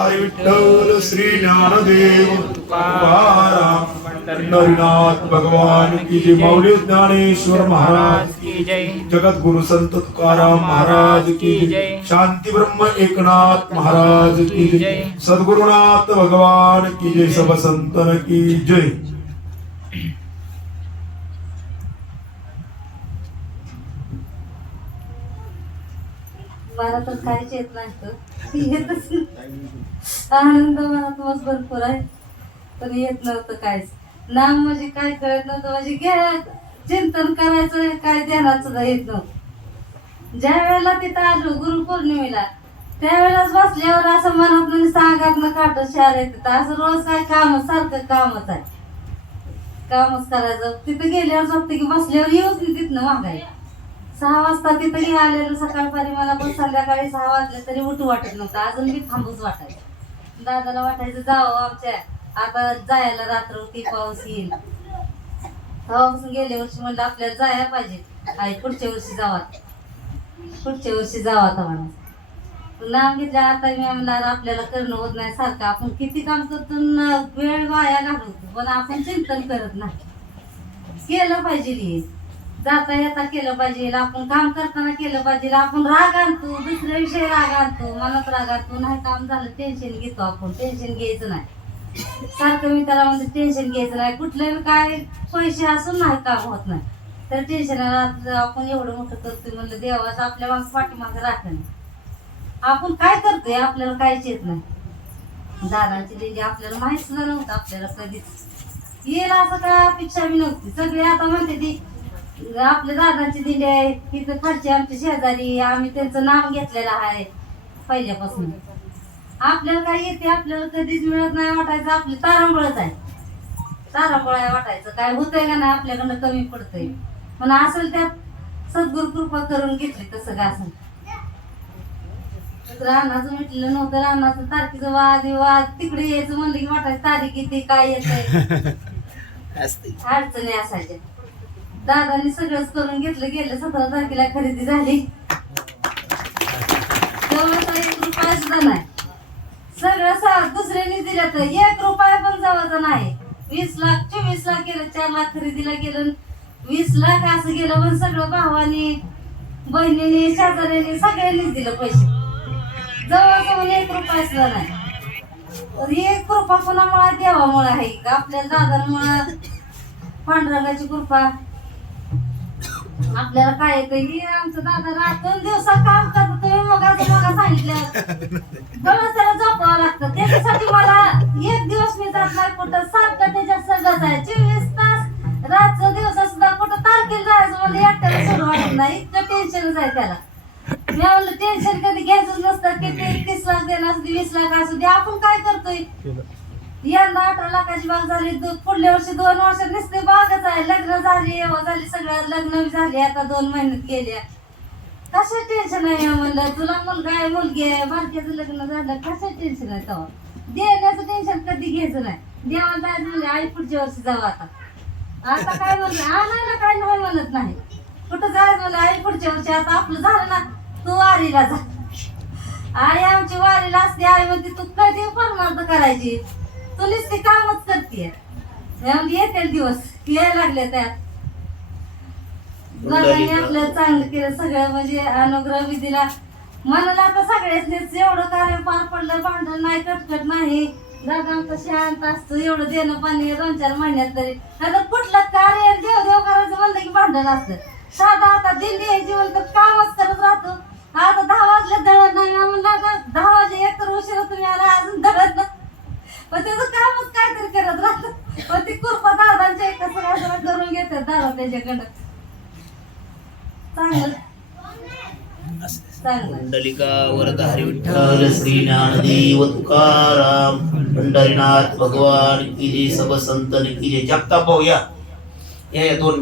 विठ्ठल श्री ज्ञानदेव पंढरीनाथ भगवान की जय मौली ज्ञानेश्वर महाराज की जय. जगत गुरु संत तुकाराम महाराज की जय. शांती ब्रह्म एकनाथ महाराज की जय. सद्गुरुनाथ भगवान की जय. सब संतन की जय. मला तर काहीच येत नाही तर येतच आनंद मनात मस्त भरपूर आहे. पण येत नव्हतं काहीच. नाम म्हणजे काय कळत नव्हतं. म्हणजे घ्या चिंतन करायचं काय ध्यानात सुद्धा येत नव्हतं. ज्या वेळेला तिथं आलो गुरुपौर्णिमेला त्यावेळेलाच बसल्यावर असं मनात सांगात काट शहर येत असं रोज काय काम सारखं कामच आहे. कामच करायचं. तिथं गेल्यावर वाटतं की बसल्यावर येऊच नाही तिथनं मागायला सहा वाजता तिथं तरी आलेलं सकाळपारी मला पण संध्याकाळी सहा वाजले तरी उठू वाटत नव्हतं. अजून मी थांबूच वाटायचं. दादाला वाटायचं जावं आमच्या आता जायला रात्र होती पाऊस येईल. तेव्हापासून गेल्या वर्षी म्हणलं आपल्याला जायला पाहिजे. आई पुढच्या वर्षी जावा. पुढच्या वर्षी जावा आता म्हणा नाम घेतलं आता मी म्हणणार आपल्याला करणं होत नाही सारखं. आपण किती काम करतो वेळ वाया घालवतो पण आपण चिंतन करत नाही. केलं पाहिजे जाता येता केलं पाहिजे आपण काम करताना केलं पाहिजे आपण राग आणतो दुसऱ्या विषयी राग आणतो मनात राग आणतो नाही काम झालं टेन्शन घेतो आपण टेन्शन घ्यायचं नाही. सारखं मी त्याला म्हणजे टेन्शन घ्यायचं नाही कुठलंही काय पैसे असून नाही काम होत नाही. तर टेन्शन आपण एवढं मोठं करतोय म्हणलं देवाचं आपल्या मागं पाठीमागं राखणं आपण काय करतोय आपल्याला काहीच येत नाही. दादाची दिंडी आपल्याला माहीत सुद्धा नव्हतं आपल्याला कधीच. येईल असं काय अपेक्षा बी नव्हती. सगळे आता म्हणते ती आपल्या दादांची दिंडी आहे तिथं खालची आमची शेजारी आम्ही त्यांचं नाव घेतलेलं आहे पहिल्यापासून. आपल्याला काय येते आपल्याला कधीच मिळत नाही वाटायचं आपली तारांबळच आहे. तारांबळ आहे वाटायचं काय होतंय का नाही आपल्याकडनं कमी पडतंय. पण असेल त्यात सद्गुरु कृपा करून घेतली तसं का असेल रानाचं म्हटलं नव्हतं रानाचं तारखेचं वाद विवाद तिकडे यायचं म्हणलं की वाटायचं तारीख किती काय येतंय. अडचणी असायच्या. दादांनी सगळंच करून घेतलं गेलं सतरा तारखेला खरेदी झाली. एक रुपया सुद्धा नाही सगळं सा दुसऱ्यांनी दिलं तर एक रुपया पण जवळचा नाही. वीस लाख चोवीस लाख गेलं चार लाख खरेदीला गेलं वीस लाख असं गेलं पण सगळं भावानी बहिणीने शेजाऱ्याने सगळ्यांनीच दिलं पैसे. जवळजवळ एक रुपया सुद्धा नाही एक कृपा कोणामुळे देवामुळे आहे का? आपल्या दादांमुळे पांडुरंगाची कृपा. आपल्याला काय येतं ही आमचं दादा रात्र दिवसात काम करतो तुम्ही मग असं सांगितलं. बरं त्याला झोपावं लागतं. त्याच्यासाठी मला एक दिवस मी जात नाही कुठं सारखं त्याच्यात सगळंच आहे चोवीस तास रातचं दिवस सुद्धा कुठं तारखेला जायचं मला एकट्याला सोडून वाटत नाही. इतकं टेन्शनच आहे त्याला. मी म्हणलं टेन्शन कधी घ्यायचंच नसतं. किती? तीस लाख देणार असू दे वीस लाख असू दे. आपण काय करतोय? यंदा अठरा लाखाची बाग झाली दो- पुढल्या वर्षी दोन वर्ष नसते बागच आहे. लग्न झाली एव्हा झाली सगळ्या लग्न झाली आता दोन महिन्यात गेल्या कशा टेन्शन आहे म्हणलं? तुला मुलगा आहे मुलगी आहे बारक्याचं लग्न झालं कशा टेन्शन आहे तेव्हा? देण्याचं टेन्शन कधी घ्यायचं नाही. देवाला जायचं म्हणजे आई पुढच्या वर्षी जाऊ आता. आता काय म्हणलं? आणायला काय नाही म्हणत नाही. कुठं जायचं म्हणलं? आई पुढच्या वर्षी आता आपलं झालं ना तू वारीला जा. आई आमची वारीला असते. आई म्हणते तू कधी परमार्थ करायची? तू नुसती कामच करते येते दिवस. यायला लागले त्यात. आपलं चांगलं केलं सगळं म्हणजे अनुग्रह विधीला. मनाला आता सगळ्याच एवढं कार्य पार पडलं भांडण नाही कटकट नाही. दादा आमचं शांत असतं एवढं देणं पाणी दोन चार महिन्यात तरी. आता कुठलं कार्य देव देव करायचं म्हणलं की भांडण असतं. साधा आता यायची म्हणलं तर कामच करत राहतो. आता दहा वाजले दळत नाही म्हणलं आता दहा वाजले एक तर उशिरा तुम्ही आला अजून दळत नाही पण त्याचं कामच काहीतरी करत राहत पण ती कृपा दादांच्या करून घेतात दादा त्याच्याकडं. चांगलं. चांगलं. पुंडलिका वरदहरी विठ्ठल श्री ज्ञानदेव तुकाराम पंढरीनाथ भगवान की जय सब संत की जय जगताप भाऊ या. या या दोन मिनिट.